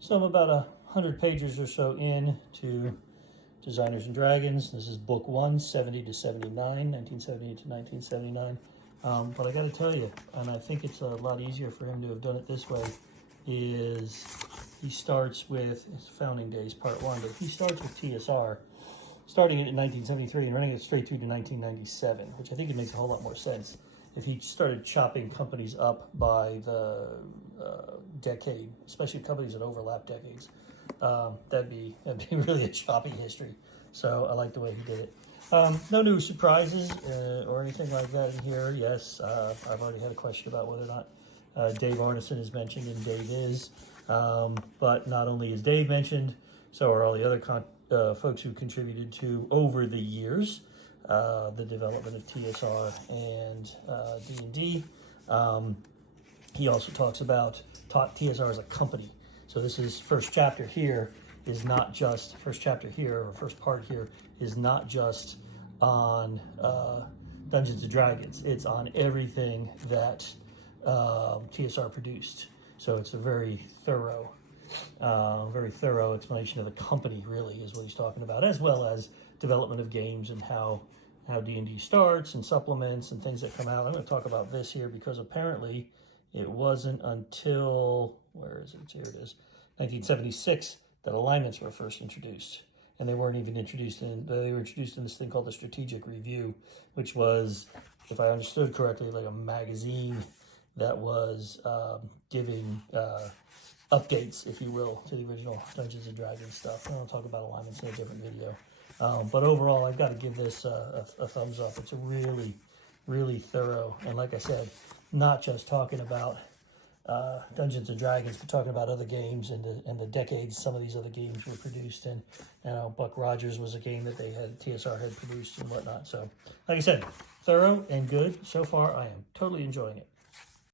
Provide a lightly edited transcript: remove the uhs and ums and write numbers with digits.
So I'm about 100 pages or so in to Designers and Dragons. This is book 1, 70 to 79, 1970 to 1979. But I got to tell you, and I think it's a lot easier for him to have done it this way, is he starts with his founding days, part 1, but he starts with TSR, starting it in 1973 and running it straight through to 1997, which I think it makes a whole lot more sense. If he started chopping companies up by the decade, especially companies that overlap decades, that'd be really a choppy history. So I like the way he did it. No new surprises or anything like that in here. Yes, I've already had a question about whether or not Dave Arneson is mentioned, and Dave is. But not only is Dave mentioned, so are all the other folks who contributed to over the years the development of TSR and D&D. He also talks about TSR as a company. So this is first chapter here is not just first chapter here or first part here is not just on Dungeons and Dragons. It's on everything that TSR produced. So it's a very thorough explanation of the company. Really, is what he's talking about, as well as development of games and how D&D starts and supplements and things that come out. I'm going to talk about this here because apparently it wasn't until, where is it? Here it is, 1976 that alignments were first introduced. And they weren't even introduced they were introduced in this thing called the Strategic Review, which was, if I understood correctly, like a magazine that was giving updates, if you will, to the original Dungeons and Dragons stuff. I'll talk about alignments in a different video. But overall, I've got to give this a thumbs up. It's a really, really thorough, and like I said, not just talking about Dungeons and Dragons, but talking about other games and the decades some of these other games were produced in. Buck Rogers was a game that TSR had produced and whatnot. So, like I said, thorough and good. So far, I am totally enjoying it.